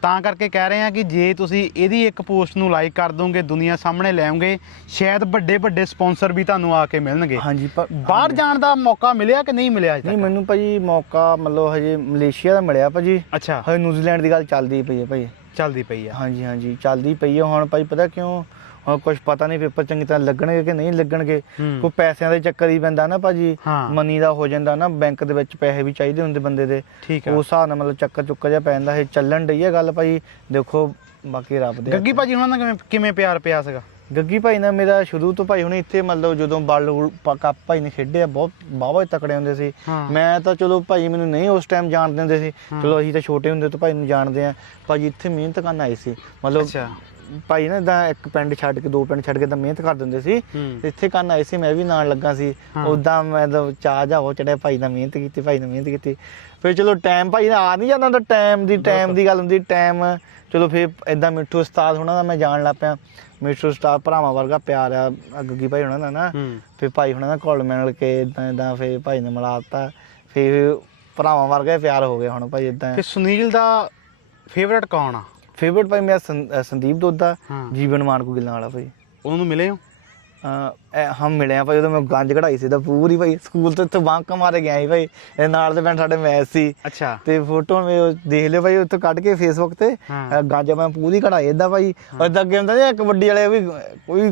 ਤਾਂ ਕਰਕੇ ਕਹਿ ਰਹੇ ਆ ਕਿ ਜੇ ਤੁਸੀਂ ਇਹਦੀ ਇੱਕ ਪੋਸਟ ਨੂੰ ਲਾਈਕ ਕਰ ਦੋਗੇ ਦੁਨੀਆ ਸਾਹਮਣੇ ਲਿਆਉਂਗੇ ਸ਼ਾਇਦ ਵੱਡੇ ਵੱਡੇ ਸਪਾਂਸਰ ਵੀ ਤੁਹਾਨੂੰ ਆ ਕੇ ਮਿਲਣਗੇ। ਹਾਂਜੀ ਬਾਹਰ ਜਾਣ ਦਾ ਮੌਕਾ ਮਿਲਿਆ ਕਿ ਨਹੀਂ ਮਿਲਿਆ ਨਹੀਂ ਮੈਨੂੰ ਭਾਜੀ ਮੌਕਾ ਮਤਲਬ ਹਜੇ ਮਲੇਸ਼ੀਆ ਦਾ ਮਿਲਿਆ ਭਾਜੀ। ਅੱਛਾ। ਹਜੇ ਨਿਊਜ਼ੀਲੈਂਡ ਦੀ ਗੱਲ ਚੱਲਦੀ ਪਈ ਹੈ ਭਾਈ ਚੱਲਦੀ ਪਈ ਆ। ਹਾਂਜੀ ਹਾਂਜੀ ਚੱਲਦੀ ਪਈ ਹੈ। ਹੁਣ ਭਾਈ ਪਤਾ ਕਿਉਂ ਹੁਣ ਕੁਝ ਪਤਾ ਨਹੀਂ ਪੇਪਰ ਚੰਗੀ ਤਰ੍ਹਾਂ ਲੱਗਣਗੇ ਕਿ ਨਹੀਂ ਲੱਗਣਗੇ। ਕੋਈ ਪੈਸਿਆਂ ਦੇ ਚੱਕਰ ਹੀ ਪੈਂਦਾ ਨਾ ਭਾਜੀ। ਮਨੀ ਦਾ ਹੋ ਜਾਂਦਾ ਨਾ ਬੈਂਕ ਦੇ ਵਿੱਚ ਪੈਸੇ ਵੀ ਚਾਹੀਦੇ ਹੁੰਦੇ ਬੰਦੇ ਦੇ। ਠੀਕ ਉਸ ਹਿਸਾਬ ਨਾਲ ਮਤਲਬ ਚੱਕਰ ਚੁੱਕਰ ਜਿਹਾ ਪੈਂਦਾ ਇਹ ਚੱਲਣ ਡਈ ਹੈ ਗੱਲ ਭਾਈ ਦੇਖੋ ਬਾਕੀ ਰੱਬ ਦੇ ਗੱਗੀ ਭਾਜੀ ਉਹਨਾਂ ਦਾ ਕਿਵੇਂ ਕਿਵੇਂ ਪਿਆਰ ਪਿਆ ਸੀਗਾ ਗੱਗੀ ਭਾਈ ਨਾਲ ਮੇਰਾ ਸ਼ੁਰੂ ਤੋਂ ਭਾਈ ਹੁਣ ਇੱਥੇ ਮਤਲਬ ਜਦੋਂ ਬਾਲ ਕੱਪ ਭਾਈ ਨੇ ਖੇਡਿਆ ਬਹੁਤ ਬਾਵਾ ਤਕੜੇ ਹੁੰਦੇ ਸੀ। ਮੈਂ ਤਾਂ ਚਲੋ ਭਾਈ ਮੈਨੂੰ ਨਹੀਂ ਉਸ ਟਾਈਮ ਜਾਣਦੇ ਹੁੰਦੇ ਸੀ। ਚਲੋ ਅਸੀਂ ਤਾਂ ਛੋਟੇ ਹੁੰਦੇ ਤੋਂ ਭਾਈ ਨੂੰ ਜਾਣਦੇ ਆ। ਭਾਜੀ ਇੱਥੇ ਮਿਹਨਤ ਕਰਨ ਆਏ ਸੀ। ਮਤਲਬ ਅੱਛਾ। ਭਾਈ ਨਾ ਇਦਾਂ ਇੱਕ ਪਿੰਡ ਛੱਡ ਕੇ ਦੋ ਪਿੰਡ ਛੱਡ ਕੇ ਤਾਂ ਮਿਹਨਤ ਕਰ ਦਿੰਦੇ ਸੀ। ਤੇ ਇੱਥੇ ਕਰਨ ਆਏ ਸੀ ਮੈਂ ਵੀ ਨਾਲ ਲੱਗਾ ਸੀ। ਉਦਾਂ ਮਤਲਬ ਚਾਹ ਜਾ ਹੋ ਚੜਿਆ ਭਾਈ ਨਾਲ ਮਿਹਨਤ ਕੀਤੀ ਭਾਈ ਨਾਲ ਮਿਹਨਤ ਕੀਤੀ। ਫਿਰ ਚਲੋ ਟਾਈਮ ਭਾਈ ਨਾਲ ਆ ਨਹੀਂ ਜਾਂਦਾ ਤਾਂ ਟਾਈਮ ਦੀ ਟਾਈਮ ਦੀ ਗੱਲ ਹੁੰਦੀ ਟਾਈਮ ਚਲੋ ਫਿਰ ਇਦਾਂ ਮਿੱਠੂ ਉਸਤਾਦ ਹੋਣਾ ਦਾ ਮੈਂ ਜਾਣ ਲੱਗ ਪਿਆ। ਮਿੱਠੂ ਉਸਤਾਦ ਭਰਾਵਾਂ ਵਰਗਾ ਪਿਆਰ ਆ ਗੱਗੀ ਭਾਈ ਹੋਣਾ ਦਾ ਨਾ। ਫਿਰ ਭਾਈ ਹੁਣਾਂ ਦਾ ਕੋਲ ਮਿਲ ਕੇ ਇਦਾਂ ਇਦਾਂ ਫਿਰ ਭਾਈ ਨੇ ਮਿਲਾਤਾ ਫਿਰ ਭਰਾਵਾਂ ਵਰਗਾ ਪਿਆਰ ਹੋ ਗਿਆ ਹੁਣ ਭਾਈ ਇਦਾਂ ਤੇ ਸੁਨੀਲ ਦਾ ਫੇਵਰਟ ਕੌਣ ਆ? ਫੇਵਰਟ ਭਾਈ ਮੇਰਾ ਸੰ- ਅ, ਸੰਦੀਪ ਦੋਦਾ ਹਾਂ। ਜੀਵਨ ਮਾਨ ਕੋ ਗਿੱਲਾਂ ਵਾਲਾ ਭਾਈ। ਉਹਨਾਂ ਨੂੰ ਮਿਲੇ ਹੋ? ਹਮ ਮਿਲੇ ਆ ਭਾਈ ਉਦੋਂ ਮੈਂ ਗੰਜ ਕਢਾਈ ਸੀ ਤਾਂ ਪੂਰੀ ਭਾਈ ਸਕੂਲ ਤੋਂ ਇੱਥੋਂ ਬੰਕ ਮਾਰੇ ਗਿਆ ਸੀ ਭਾਈ। ਇਹ ਨਾਲ ਦੇ ਪਿੰਡ ਸਾਡੇ ਮੈਚ ਸੀ। ਅੱਛਾ। ਤੇ ਫੋਟੋ ਮੈਂ ਉਹ ਦੇਖ ਲਿਓ ਭਾਈ ਉੱਥੋਂ ਕੱਢ ਕੇ ਫੇਸਬੁੱਕ ਤੇ। ਗੰਜ ਮੈਂ ਪੂਰੀ ਕਢਾਈ ਏਦਾਂ ਭਾਈ। ਏਦਾਂ ਅੱਗੇ ਹੁੰਦਾ ਸੀ ਕਬੱਡੀ ਵਾਲੇ ਵੀ ਕੋਈ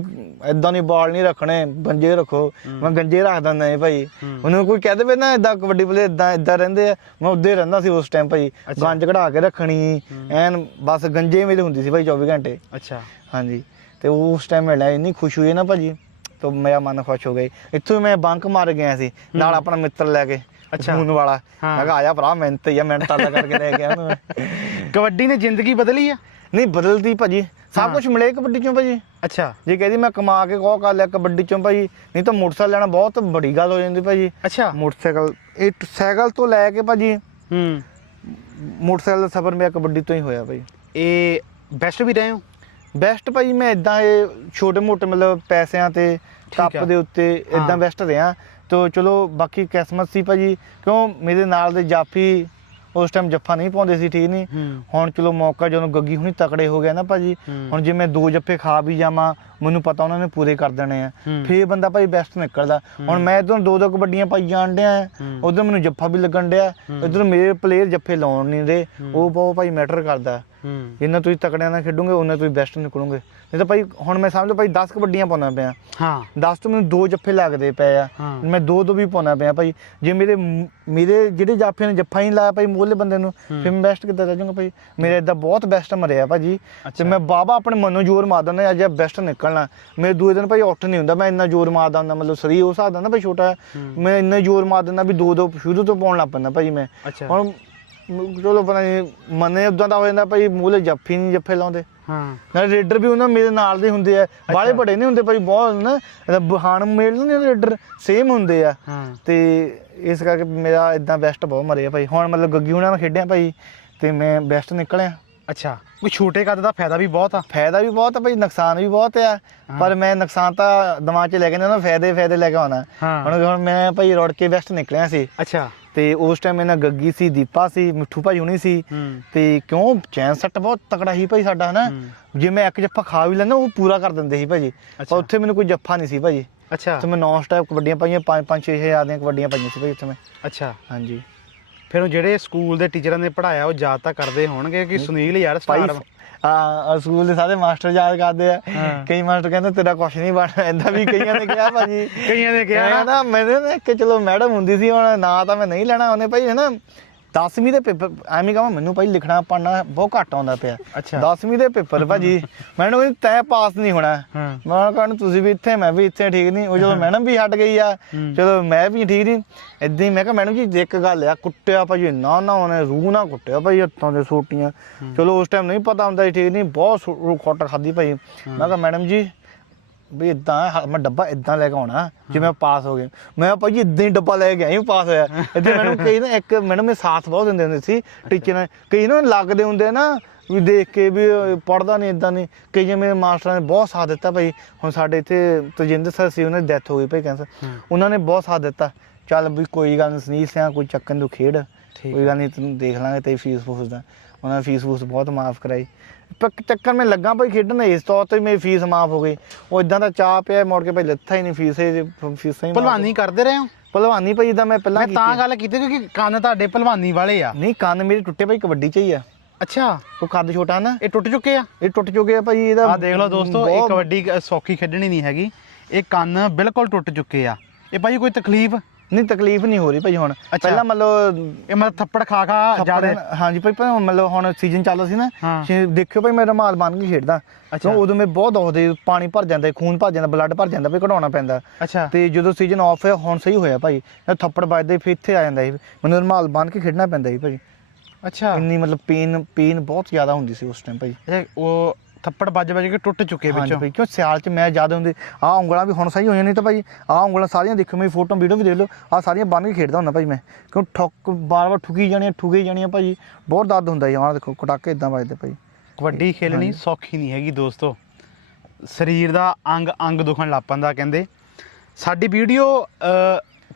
ਏਦਾਂ ਨਹੀਂ ਬਾਲ ਨਹੀਂ ਰੱਖਣੇ ਗੰਜੇ ਰੱਖੋ। ਮੈਂ ਗੰਜੇ ਰੱਖ ਦਿੰਦਾ ਭਾਈ। ਉਹਨੂੰ ਕੋਈ ਕਹਿ ਦੇਵੇ ਨਾ ਏਦਾਂ ਕਬੱਡੀ ਪਲੇ ਏਦਾਂ ਏਦਾਂ ਰਹਿੰਦੇ ਆ। ਮੈਂ ਉੱਦੇ ਰਹਿੰਦਾ ਸੀ ਉਸ ਟਾਈਮ ਭਾਈ। ਗੰਜ ਕਢਾ ਕੇ ਰੱਖਣੀ। ਐਨ ਬਸ ਗੰਜੇ ਮੇਲੇ ਹੁੰਦੀ ਸੀ ਭਾਈ 24 ਘੰਟੇ। ਅੱਛਾ। ਹਾਂਜੀ। ਤੇ ਉਸ ਟਾਈਮ ਮਿਲਿਆ ਇੰਨੀ ਖੁਸ਼ ਹੋਈ ਨਾ ਭਾਜੀ ਤਾਂ ਮੇਰਾ ਮਨ ਖੁਸ਼ ਹੋ ਗਿਆ। ਇੱਥੋਂ ਮੈਂ ਬੰਕ ਮਾਰ ਗਿਆ ਸੀ ਨਾਲ ਆਪਣਾ ਮਿੱਤਰ ਲੈ ਕੇ ਅੱਛਾ। ਫੋਨ ਵਾਲਾ। ਮੈਂ ਕਿਹਾ ਆਇਆ ਭਰਾ ਮਿਹਨਤ ਹੀ ਆ ਮਿਹਨਤ ਤਾਲਾ ਕਰਕੇ ਲੈ ਗਿਆ ਮੈਂ। ਕਬੱਡੀ ਨੇ ਜ਼ਿੰਦਗੀ ਬਦਲੀ ਆ? ਨਹੀਂ ਬਦਲਦੀ ਭਾਜੀ। ਸਭ ਕੁਝ ਮਿਲੇ ਕਬੱਡੀ ਚੋਂ ਭਾਜੀ। ਅੱਛਾ। ਜੇ ਕਹਦੀ ਮੈਂ ਕਮਾ ਕੇ ਕੋ ਕਰ ਲਿਆ ਕਬੱਡੀ ਚੋਂ ਭਾਜੀ ਨਹੀਂ ਤਾਂ ਮੋਟਰਸਾਈਕਲ ਲੈਣਾ ਬਹੁਤ ਬੜੀ ਗੱਲ ਹੋ ਜਾਂਦੀ ਭਾਜੀ। ਅੱਛਾ। ਮੋਟਰਸਾਈਕਲ ਇਹ ਸਾਈਕਲ ਤੋਂ ਲੈ ਕੇ ਭਾਜੀ ਹੂੰ। ਮੋਟਰਸਾਈਕਲ ਦਾ ਸਫ਼ਰ ਮੇਰਾ ਕਬੱਡੀ ਤੋਂ ਹੀ ਹੋਇਆ ਭਾਜੀ। ਇਹ ਬੈਸਟ ਵੀ ਰਹੇ ਹੋ? ਬੈਸਟ ਭਾਈ ਮੈਂ ਇਦਾਂ ਇਹ ਛੋਟੇ ਮੋਟੇ ਮਤਲਬ ਪੈਸਿਆਂ ਤੇ। ਕੱਪ ਦੇ ਉੱਤੇ। ਇਦਾਂ ਬੈਸਟ ਰਿਹਾ ਤੋ ਚਲੋ ਬਾਕੀ ਕਿਸਮਤ ਸੀ ਭਾਜੀ ਕਿਉਂ ਮੇਰੇ ਨਾਲ ਦੇ ਜਾਫੀ ਉਸ ਟਾਈਮ ਜੱਫਾ ਨਹੀਂ ਪਾਉਂਦੇ ਸੀ ਠੀਕ ਨਹੀਂ ਹੁਣ ਚਲੋ ਮੌਕਾ ਜਦੋਂ ਗੱਗੀ ਹੁਣੀ ਤਕੜੇ ਹੋ ਗਿਆ ਨਾ ਭਾਜੀ। ਹੁਣ ਜੇ ਮੈਂ ਦੋ ਜੱਫੇ ਖਾ ਵੀ ਜਾਵਾਂ ਮੈਨੂੰ ਪਤਾ ਉਹਨਾਂ ਨੇ ਪੂਰੇ ਕਰ ਦੇਣੇ ਆ। ਫੇਰ ਬੰਦਾ ਭਾਈ ਬੈਸਟ ਨਿਕਲਦਾ। ਹੁਣ ਮੈਂ ਇਧਰੋਂ ਦੋ ਦੋ ਕਬੱਡੀਆਂ ਪਾਈ ਜਾਣ ਡਿਆ। ਉਧਰ ਮੈਨੂੰ ਜੱਫਾ ਵੀ ਲੱਗਣ ਡਿਆ। ਇਧਰ ਮੇਰੇ ਪਲੇਅਰ ਜੱਫੇ ਲਾਉਣ ਨਹੀਂ ਦੇ। ਉਹ ਬਹੁਤ ਭਾਈ ਮੈਟਰ ਕਰਦਾ। ਜਿੰਨਾ ਤੁਸੀਂ ਤਕੜਿਆਂ ਨਾਲ ਖੇਡੋਗੇ ਉਹਨਾਂ ਤੁਸੀਂ ਬੈਸਟ ਨਿਕਲੋਗੇ। ਨਹੀਂ ਤਾਂ ਭਾਈ ਹੁਣ ਮੈਂ ਸਮਝ ਲਓ ਭਾਈ 10 ਕਬੱਡੀਆਂ ਪਾਉਣਾ ਪਿਆ। ਹਾਂ। 10 ਤੋਂ ਮੈਨੂੰ ਦੋ ਜੱਫੇ ਲੱਗਦੇ ਪਏ ਆ। ਮੈਂ ਦੋ ਦੋ ਵੀ ਪਾਉਣਾ ਪਿਆ ਭਾਈ। ਜੇ ਮੇਰੇ ਮੇਰੇ ਜਿਹੜੇ ਜਾਫਿਆਂ ਨੇ ਜੱਫਾ ਹੀ ਨੀ ਲਾਇਆ ਭਾਈ ਮੋਲੇ ਬੰਦੇ ਨੂੰ ਫਿਰ ਮੈਂ ਬੈਸਟ ਕਿੱਦਾਂ ਰਹਿ ਜਾਊਂਗਾ ਭਾਈ? ਮੇਰੇ ਇਦਾਂ ਬਹੁਤ ਬੈਸਟ ਮਰਿਆ ਭਾਜੀ। ਤੇ। ਮੈਂ ਬਾਬਾ ਆਪਣੇ ਮਨੋਂ ਜ਼ੋਰ ਮਾਰ ਦਿੰਦਾ ਅੱਜ ਬੈਸਟ ਨਿਕਲਣਾ ਮੇਰੇ ਦੂਏ ਦਿਨ ਭਾਈ ਉੱਠ ਨਹੀਂ ਹੁੰਦਾ ਮੈਂ ਇੰਨਾ ਜ਼ੋਰ ਮਾਰਦਾ ਹੁੰਦਾ ਮਤਲਬ ਸਰੀਰ ਉਸ ਹਿਸਾਬ ਦਾ ਨਾ ਭਾਈ ਛੋਟਾ। ਮੈਂ ਇੰਨਾ ਜ਼ੋਰ ਮਾਰ ਦਿੰਦਾ ਵੀ ਦੋ ਦੋ ਸ਼ੁਰੂ ਤੋਂ ਪਾਉਣ ਲੱਗ ਪੈਂਦਾ ਭਾਈ ਮੈਂ। ਹੁਣ ਚਲੋ ਪਤਾ ਨਹੀਂ ਮਨੇ ਉਦਾਂ ਦਾ ਹੋ ਜਾਂਦਾ ਭਾਈ ਮੂਲੇ ਜੱਫੀ ਨਹੀਂ ਜੱਫੇ ਲਾਉਂਦੇ। ਹਾਂ। ਨਾਲ ਰੇਡਰ ਵੀ ਉਹਨਾਂ ਮੇਰੇ ਨਾਲ ਦੇ ਹੁੰਦੇ ਆ। ਬਾਲੇ ਬੜੇ ਨਹੀਂ ਹੁੰਦੇ ਭਾਈ ਬਹੁਤ ਨਾ ਬਹਾਨ ਮੇਲ ਨਹੀਂ ਰੇਡਰ ਸੇਮ ਹੁੰਦੇ ਆ। ਤੇ ਇਸ ਕਰਕੇ ਮੇਰਾ ਇਦਾਂ ਬੈਸਟ ਬਹੁਤ ਮਰੇ ਆ ਭਾਈ। ਹੁਣ ਮਤਲਬ ਗੱਗੀ ਹੁਣਾਂ ਨਾਲ ਖੇਡਿਆ ਭਾਈ ਤੇ ਮੈਂ ਬੈਸਟ ਨਿਕਲਿਆ। ਅੱਛਾ ਕੋਈ ਛੋਟੇ ਕੱਦ ਦਾ ਫਾਇਦਾ ਵੀ ਬਹੁਤ ਆ। ਫਾਇਦਾ ਵੀ ਬਹੁਤ ਆ ਭਾਈ ਨੁਕਸਾਨ ਵੀ ਬਹੁਤ ਆ। ਪਰ ਮੈਂ ਨੁਕਸਾਨ ਤਾਂ ਦਿਮਾਗ 'ਚ ਲੈ ਕੇ ਨਾ ਫਾਇਦੇ ਫਾਇਦੇ ਲੈ ਕੇ ਆਉਣਾ ਹਾਂ। ਹੁਣ ਹੁਣ ਮੈਂ ਭਾਈ ਰੋੜ ਕੇ ਬੈਸਟ ਨਿਕਲਿਆ ਸੀ। ਅੱਛਾ। ਤੇ ਉਸ ਟਾਈਮ ਇਹਨਾਂ ਗੱਗੀ ਸੀ ਦੀਪਾ ਸੀ ਮਿੱਠੂ ਭਾਈ ਹੁਣੀ ਸੀ। ਹੂੰ। ਤੇ ਕਿਉਂ ਚੈਨ ਸੱਟ ਬਹੁਤ ਤਕੜਾ ਸੀ ਭਾਈ ਸਾਡਾ ਹਨਾ। ਜੇ ਮੈਂ ਇੱਕ ਜੱਫਾ ਖਾ ਵੀ ਲੈਂਦਾ ਉਹ ਪੂਰਾ ਕਰ ਦਿੰਦੇ ਸੀ ਭਾਜੀ ਅੱਛਾ। ਪਰ ਉੱਥੇ ਮੈਨੂੰ ਕੋਈ ਜੱਫਾ ਨਹੀਂ ਸੀ ਭਾਜੀ ਅੱਛਾ। ਤੇ ਮੈਂ ਨੌਨ ਸਟਾਪ ਕਬੱਡੀਆਂ ਪਾਈਆਂ 5 5 6 ਹਜ਼ਾਰ ਦੀਆਂ ਕਬੱਡੀਆਂ ਪਾਈਆਂ ਸੀ ਭਾਈ ਉੱਥੇ ਮੈਂ। ਅੱਛਾ। ਹਾਂਜੀ। ਫਿਰ ਉਹ ਜਿਹੜੇ ਸਕੂਲ ਦੇ ਟੀਚਰਾਂ ਨੇ ਪੜਾਇਆ ਉਹ ਯਾਦ ਤਾਂ ਕਰਦੇ ਹੋਣਗੇ ਕਿ ਸੁਨੀਲ ਯਾਰ ਸਟਾਰ ਆ ਸਕੂਲ ਦੇ ਸਾਰੇ ਮਾਸਟਰ ਯਾਦ ਕਰਦੇ ਆ। ਕਈ ਮਾਸਟਰ ਕਹਿੰਦੇ ਤੇਰਾ ਕੁਛ ਨਹੀਂ ਬਣਨਾ ਏਦਾਂ ਵੀ ਕਈਆਂ ਨੇ ਕਿਹਾ ਭਾਜੀ। ਕਈਆਂ ਨੇ ਕਿਹਾ ਨਾ। ਮੈਨੇ ਨਾ ਕਿ ਚਲੋ ਮੈਡਮ ਹੁੰਦੀ ਸੀ ਹੁਣ ਨਾ ਤਾਂ ਮੈਂ ਨਹੀਂ ਲੈਣਾ ਉਹਨੇ। ਭਾਈ ਹੈ ਨਾ 10ਵੀਂ ਦੇ ਪੇਪਰ ਐਵੇਂ ਕਹਾਂ ਮੈਨੂੰ ਭਾਈ ਲਿਖਣਾ ਪੜਨਾ ਬਹੁਤ ਘੱਟ ਆਉਂਦਾ ਪਿਆ। ਅੱਛਾ। 10ਵੀਂ ਦੇ ਪੇਪਰ ਭਾਜੀ ਮੈਨੂੰ ਕਹਿੰਦੀ ਤੈਂ ਪਾਸ ਨਹੀਂ ਹੋਣਾ। ਮੈਂ ਕਹਿੰਦਾ ਤੁਸੀਂ ਵੀ ਇੱਥੇ ਮੈਂ ਵੀ ਇੱਥੇ ਠੀਕ ਨਹੀਂ। ਉਹ ਜਦੋਂ ਮੈਡਮ ਵੀ ਹਟ ਗਈ ਆ। ਚਲੋ ਮੈਂ ਵੀ ਠੀਕ ਨਹੀਂ ਇਦਾਂ ਹੀ ਮੈਂ ਕਿਹਾ ਮੈਡਮ ਜੀ ਇੱਕ ਗੱਲ ਆ ਕੁੱਟਿਆ ਭਾਜੀ ਨਾ ਨਾ ਉਹਨੇ ਰੂਹ ਨਾ ਕੁੱਟਿਆ ਭਾਈ ਹੱਥਾਂ ਦੇ ਸੋਟੀਆਂ। ਚਲੋ ਉਸ ਟਾਈਮ ਨਹੀਂ ਪਤਾ ਹੁੰਦਾ ਠੀਕ ਨਹੀਂ ਬਹੁਤ ਖੋਟ ਖਾਦੀ ਭਾਈ ਮੈਂ ਕਿਹਾ ਮੈਡਮ ਜੀ ਵੀ ਇਦਾਂ ਮੈਂ ਡੱਬਾ ਇਦਾਂ ਲੈ ਕੇ ਆਉਣਾ ਜਿਵੇਂ ਪਾਸ ਹੋ ਗਏ। ਮੈਂ ਭਾਜੀ ਇਦਾਂ ਹੀ ਡੱਬਾ ਲੈ ਕੇ ਆਈ ਪਾਸ ਹੋਇਆ। ਇਦਾਂ ਮੈਨੂੰ ਕਈ ਨਾ ਇੱਕ ਮੈਡਮ ਇਹ ਸਾਥ ਬਹੁਤ ਦਿੰਦੇ ਹੁੰਦੇ ਸੀ ਟੀਚਰ ਨੇ। ਕਈ ਨਾ ਲੱਗਦੇ ਹੁੰਦੇ ਨਾ ਵੀ ਦੇਖ ਕੇ ਵੀ ਪੜਦਾ ਨਹੀਂ ਇਦਾਂ ਨਹੀਂ ਕਈ ਜਿਵੇਂ ਮਾਸਟਰਾਂ ਨੇ ਬਹੁਤ ਸਾਥ ਦਿੱਤਾ ਭਾਈ। ਹੁਣ ਸਾਡੇ ਇੱਥੇ ਤਜਿੰਦਰ ਸਰ ਸੀ ਉਹਨਾਂ ਦੀ ਡੈਥ ਹੋ ਗਈ ਭਾਈ ਕੈਂਸਰ ਉਹਨਾਂ ਨੇ ਬਹੁਤ ਸਾਥ ਦਿੱਤਾ। ਚੱਲ ਵੀ ਕੋਈ ਗੱਲ ਨਹੀਂ ਸਨੀਲ ਸਿਆ ਕੋਈ ਚੱਕਣ ਨੂੰ ਖੇਡ। ਕੋਈ ਗੱਲ ਨਹੀਂ ਤੈਨੂੰ ਦੇਖ ਲਾਂਗੇ ਤੇਰੀ ਫੀਸ ਫੂਸ ਦਾ। ਉਹਨਾਂ ਨੇ ਫੀਸ ਫੂਸ ਬਹੁਤ ਮਾਫ ਕਰਾਈ। ਚੱਕਰ ਮੈਂ ਲੱਗਾ ਭਾਈ ਖੇਡਣ ਇਸ ਤੌਰ ਤੇ ਮੇਰੀ ਫੀਸ ਮਾਫ ਹੋ ਗਈ। ਉਹ ਇਦਾਂ ਦਾ ਚਾਹ ਪਿਆ ਮੁੜ ਕੇ ਭਾਈ ਲੱਥਾ ਹੀ ਨਹੀਂ ਫੀਸ ਇਹ ਫੀਸਾਂ ਹੀ ਭਲਵਾਨੀ ਕਰਦੇ ਰਹੇ ਹੋ? ਭਲਵਾਨੀ ਭਾਈ ਦਾ ਮੈਂ ਪਹਿਲਾਂ ਮੈਂ ਤਾਂ ਗੱਲ ਕੀਤੀ ਕਿਉਂਕਿ ਕੰਨ ਤੁਹਾਡੇ ਭਲਵਾਨੀ ਵਾਲੇ ਆ। ਨਹੀਂ ਕੰਨ ਮੇਰੇ ਟੁੱਟੇ ਭਾਈ ਕਬੱਡੀ ਚ ਹੀ ਆ। ਅੱਛਾ। ਉਹ ਕੱਦ ਛੋਟਾ ਨਾ। ਇਹ ਟੁੱਟ ਚੁੱਕੇ ਆ? ਇਹ ਟੁੱਟ ਚੁੱਕੇ ਆ ਭਾਈ ਇਹਦਾ ਆ ਦੇਖ ਲਓ ਦੋਸਤੋ ਇਹ ਕਬੱਡੀ ਸੌਖੀ ਖੇਡਣੀ ਨਹੀਂ ਹੈਗੀ। ਇਹ ਕੰਨ ਬਿਲਕੁਲ ਟੁੱਟ ਚੁੱਕੇ ਆ। ਇਹ ਭਾਈ ਕੋਈ ਤਕਲੀਫ? ਨਹੀਂ ਤਕਲੀਫ ਨਹੀਂ ਹੋ ਰਹੀ ਭਾਈ ਹੁਣ। ਪਹਿਲਾਂ ਮਤਲਬ ਇਹ ਮਤਲਬ ਥੱਪੜ ਖਾ ਖਾ ਜ਼ਿਆਦਾ ਹਾਂਜੀ ਭਾਈ ਪਰ ਮਤਲਬ ਹੁਣ ਸੀਜ਼ਨ ਚੱਲਦਾ ਸੀ ਨਾ ਦੇਖਿਓ ਭਾਈ ਮੈਂ ਰਮਾਲ ਬੰਨ ਕੇ ਖੇਡਦਾ। ਅੱਛਾ। ਉਦੋਂ ਮੈਂ ਬਹੁਤ ਦੁਖਦੇ ਪਾਣੀ ਭਰ ਜਾਂਦਾ ਖੂਨ ਭਰ ਜਾਂਦਾ ਬਲੱਡ ਭਰ ਜਾਂਦਾ ਭਾਈ ਕਢਾਉਣਾ ਪੈਂਦਾ। ਅੱਛਾ। ਤੇ ਜਦੋਂ ਸੀਜ਼ਨ ਆਫ ਹੈ ਹੁਣ ਸਹੀ ਹੋਇਆ ਭਾਈ। ਥੱਪੜ ਵੱਜਦੇ ਫਿਰ ਇੱਥੇ ਆ ਜਾਂਦਾ ਸੀ। ਮੈਨੂੰ ਰਮਾਲ ਬੰਨ ਕੇ ਖੇਡਣਾ ਪੈਂਦਾ ਸੀ ਭਾਈ। ਅੱਛਾ। ਇੰਨੀ ਮਤਲਬ ਪੇਨ ਪੇਨ ਬਹੁਤ ਜ਼ਿਆਦਾ ਹੁੰਦੀ ਸੀ ਉਸ ਟਾਈਮ ਭਾਈ। ਉਹ ਥੱਪੜ ਵੱਜ ਵੱਜ ਕੇ ਟੁੱਟ ਚੁੱਕੇ ਹਾਂਜੀ ਵਿੱਚੋਂ। ਭਾਈ ਕਿਉਂ ਸਿਆਲ ਚ ਮੈਂ ਜ਼ਿਆਦਾ ਹੁੰਦੇ ਆਹ ਉਂਗਲਾਂ ਵੀ ਹੁਣ ਸਹੀ ਹੋਈਆਂ ਨਹੀਂ ਤਾਂ ਭਾਈ ਆਹ ਉਂਗਲਾਂ ਸਾਰੀਆਂ ਦੇਖੋ ਮੇਰੀ ਫੋਟੋ ਵੀਡੀਓ ਵੀ ਦੇਖ ਲਓ ਆਹ ਸਾਰੀਆਂ ਬੰਨ ਕੇ ਖੇਡਦਾ ਹੁੰਦਾ ਭਾਈ ਮੈਂ। ਕਿਉਂ ਠੁੱਕ ਬਾਰ ਬਾਰ ਠੁਕੀ ਜਾਣੀਆਂ ਠੁਕੇ ਜਾਣੀਆਂ ਭਾਈ ਬਹੁਤ ਦਰਦ ਹੁੰਦਾ ਜੀ ਆਹ ਦੇਖੋ ਕਟਾਕੇ ਇਦਾਂ ਵੱਜਦੇ ਭਾਈ। ਕਬੱਡੀ ਖੇਲਣੀ ਹਾਂਜੀ। ਸੌਖੀ ਨਹੀਂ ਹੈਗੀ ਦੋਸਤੋ। ਸਰੀਰ ਦਾ ਅੰਗ ਅੰਗ ਦੁਖਣ ਲੱਗ ਪੈਂਦਾ ਕਹਿੰਦੇ। ਸਾਡੀ ਵੀਡੀਓ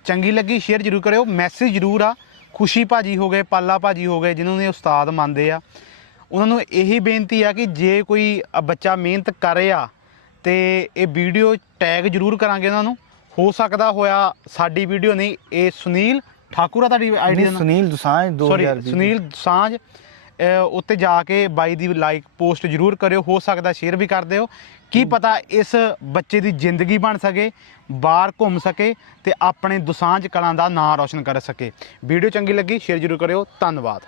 ਚੰਗੀ ਲੱਗੀ ਸ਼ੇਅਰ ਜ਼ਰੂਰ ਕਰਿਓ ਮੈਸੇਜ ਜ਼ਰੂਰ ਆ। ਖੁਸ਼ੀ ਭਾਜੀ ਹੋ ਗਏ ਪਾਲਾ ਭਾਜੀ ਹੋ ਗਏ ਜਿਨ੍ਹਾਂ ਨੇ ਉਸਤਾਦ ਮੰਨਦੇ ਆ। ਉਹਨਾਂ ਨੂੰ ਇਹੀ ਬੇਨਤੀ ਆ ਕਿ ਜੇ ਕੋਈ ਬੱਚਾ ਮਿਹਨਤ ਕਰ ਰਿਹਾ ਤੇ ਇਹ ਵੀਡੀਓ ਟੈਗ ਜ਼ਰੂਰ ਕਰਾਂਗੇ ਉਹਨਾਂ ਨੂੰ। ਹੋ ਸਕਦਾ ਹੋਇਆ ਸਾਡੀ ਵੀਡੀਓ ਨਹੀਂ ਇਹ ਸੁਨੀਲ ਠਾਕੁਰ ਆ ਤੁਹਾਡੀ ਆਈਡੀ ਦਾ ਨਾਮ? ਸੁਨੀਲ ਦੁਸਾਂਝ 2020 ਸੌਰੀ ਸੁਨੀਲ ਸਾਂਝ ਅਹ ਉੱਤੇ ਜਾ ਕੇ ਬਾਈ ਦੀ ਲਾਈਕ ਪੋਸਟ ਜ਼ਰੂਰ ਕਰਿਓ ਹੋ ਸਕਦਾ ਸ਼ੇਅਰ ਵੀ ਕਰ ਦਿਓ। ਕੀ ਪਤਾ ਇਸ ਬੱਚੇ ਦੀ ਜ਼ਿੰਦਗੀ ਬਣ ਸਕੇ ਬਾਹਰ ਘੁੰਮ ਸਕੇ ਤੇ ਆਪਣੇ ਦੁਸਾਂਝ ਕਲਾਂ ਦਾ ਨਾਂ ਰੌਸ਼ਨ ਕਰ ਸਕੇ। ਵੀਡੀਓ ਚੰਗੀ ਲੱਗੀ ਸ਼ੇਅਰ ਜ਼ਰੂਰ ਕਰਿਓ ਧੰਨਵਾਦ।